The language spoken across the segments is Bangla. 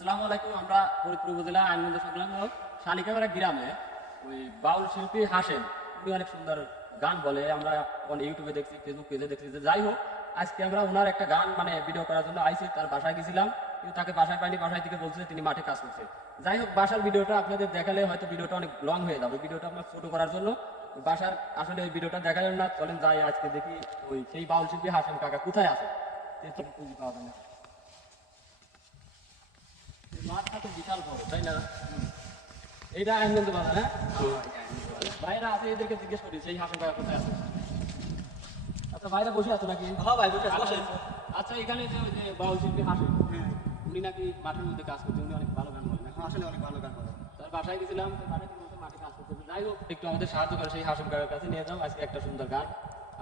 আসসালামু আলাইকুম। আমরা ফরিদপুর উপজেলা আইনগঞ্জ সংলগ্ন শালিকাপাড়া গ্রামে ওই বাউল শিল্পী হাসেন, উনি অনেক সুন্দর গান বলে। আমরা ইউটিউবে দেখছি, ফেসবুক পেজে দেখছি। যে যাই হোক, আজকে আমরা ওনার একটা গান ভিডিও করার জন্য আইসি। তার বাসায় গেছিলাম, কিন্তু তাকে বাসায় পাইনি। বাসায় থেকে বলছে তিনি মাঠে কাজ করছে। যাই হোক, বাসার ভিডিওটা আপনাদের দেখালে হয়তো ভিডিওটা অনেক লং হয়ে যাবে। ভিডিওটা আপনার ছোট করার জন্য বাসার আসলে ওই ভিডিওটা দেখালেন না। চলেন যাই আজকে দেখি ওই সেই বাউল শিল্পী হাসেন কাকা কোথায় আছে। খুঁজে পাওয়া যায় না। মাঠটা তো বিশাল বড়, তাই না? এইটা আইনগঞ্জ বাজার। হ্যাঁ, ভাইরা আছে, এদেরকে জিজ্ঞেস করি সেই হাসন কাকা কোথায় আছে। আচ্ছা, ভাইরা বসে আছো নাকি? হ্যাঁ ভাই, বসে আছি। আচ্ছা, এখানে যে ওই যে বাউল শিল্পী হাসেন, উনি নাকি মাঠের মধ্যে কাজ করছে। উনি অনেক ভালো গান বলেন। আসলে অনেক ভালো গান বলে। তার বাসায় গেছিলাম, তো বাসায় থেকে বলছে মাঠে কাজ করতে। যাই হোক, একটু আমাদের সাহায্য করে সেই হাসন কাকার কাছে নিয়ে যাও। আজকে একটা সুন্দর গান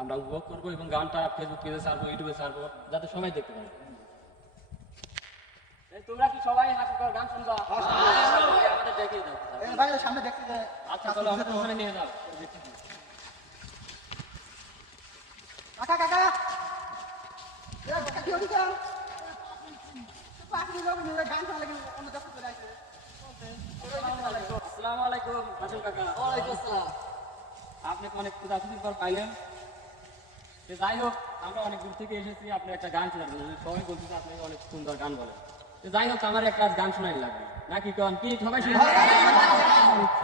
আমরা উপভোগ করবো এবং গানটা ফেসবুক পেজে ছাড়বো, ইউটিউবে ছাড়বো, যাতে সবাই দেখতে পারে। তোমরা কি সবাই হাসন কাকার গান শুনবা? আমাদের দেখিয়ে দাও। ভাই সামনে দেখতে যায়। আচ্ছা, চলো আমাদের ওখানে নিয়ে যাও। কাকা কাকা এ কাকা কি হইছে? পাখি লোক নিয়ে গান চালা লাগে অন্য দফা চলে আসে। আসসালামু আলাইকুম হাসন কাকা। ওয়ালাইকুম আসসালাম। আপনি অনেক ক্ষুধাক্ষুধির পর পাইলেন। যাই হোক, আমরা অনেক দূর থেকে এসেছি আপনার একটা গান শোনার জন্য। সবাই বলতেছে আপনি অনেক সুন্দর গান বলেন। যাই হোক, আমার একটা গান শোনাই লাগবে নাকি? কন কি সবাই শুনবে?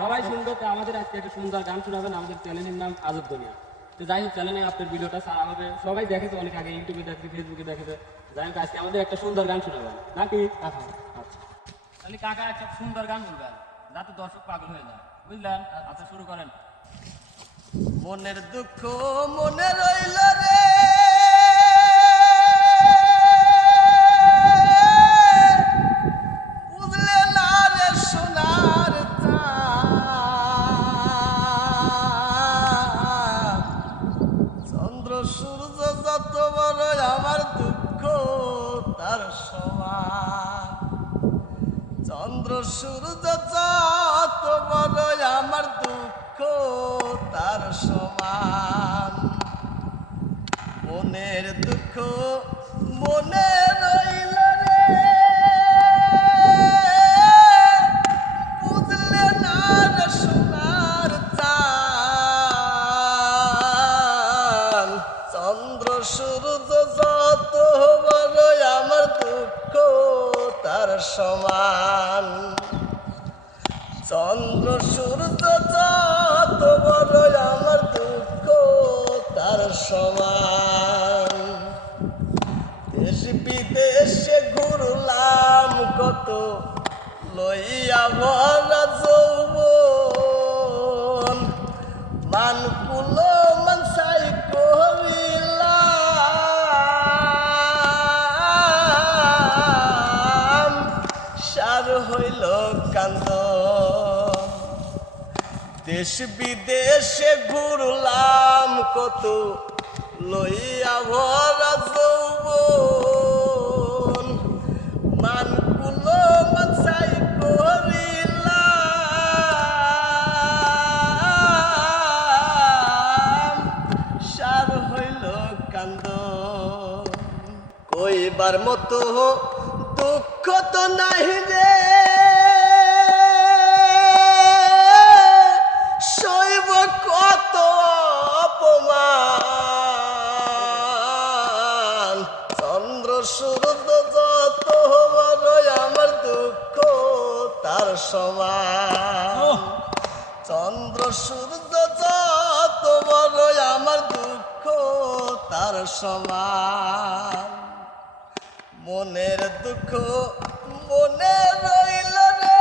সবাই শুনবে। তো আমাদের আজকে একটা সুন্দর গান শোনাবেন। আমাদের চ্যানেলের নাম আজব দুনিয়া। তো যাই হোক, চ্যানেলে আপনার ভিডিওটা আমাদের সবাই দেখেছে অনেক আগে, ইউটিউবে দেখেছে, ফেসবুকে দেখেছে। যাই হোক, আজকে আমাদের একটা সুন্দর গান শোনাবেন নাকি? আচ্ছা, তাহলে কাকা একটা সুন্দর গান বলবেন যাতে দর্শক পাগল হয়ে যায়, বুঝলেন? আচ্ছা, শুরু করেন। মনের দুঃখ মনে রইল রে, বুঝলে না রে সোনার চাঁদ। চন্দ্র সূর্য যত বড় আমার দুঃখ তার সমান। চন্দ্র সূর্য যত বড় আমার দুঃখ তার সমান। মনের দুঃখ মনে রইল রে, বুঝলে না রে সোনার চাঁদ। চন্দ্র সূর্য যত বড় আমার দুঃখ তার সমান। চন্দ্র সূর্য যত বড় আমার দুঃখ তার সমান। দেশ বিদেশে ঘুরলাম কত, লইয়া ভরা যৌবন। মান কুলো মানসাই করিলাম, সার হইল কান্দ। দেশ বিদেশে ঘুরলাম কত, লইয়া ভরা যৌবন। মান কুলো মানসাই করিলাম, সার হইল কান্দ। কইবার মতো দুঃখ তো নাহি রে, সইব কত অপমান। চন্দ্র সূর্য যত বড় আমার দুঃখ তার সমান। চন্দ্র সূর্য যত বড় আমার দুঃখ তার সমান। মনের দুঃখ মনে রইল রে,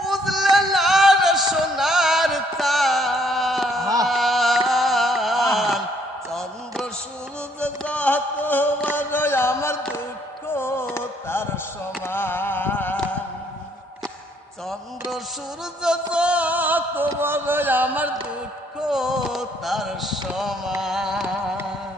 বুঝলে না রে সোনার চাঁদ। চন্দ্র সূর্য যত বড় আমার দুঃখ তার সমান। চন্দ্র সূর্য যত বড় আমার দুঃখ তার সমান।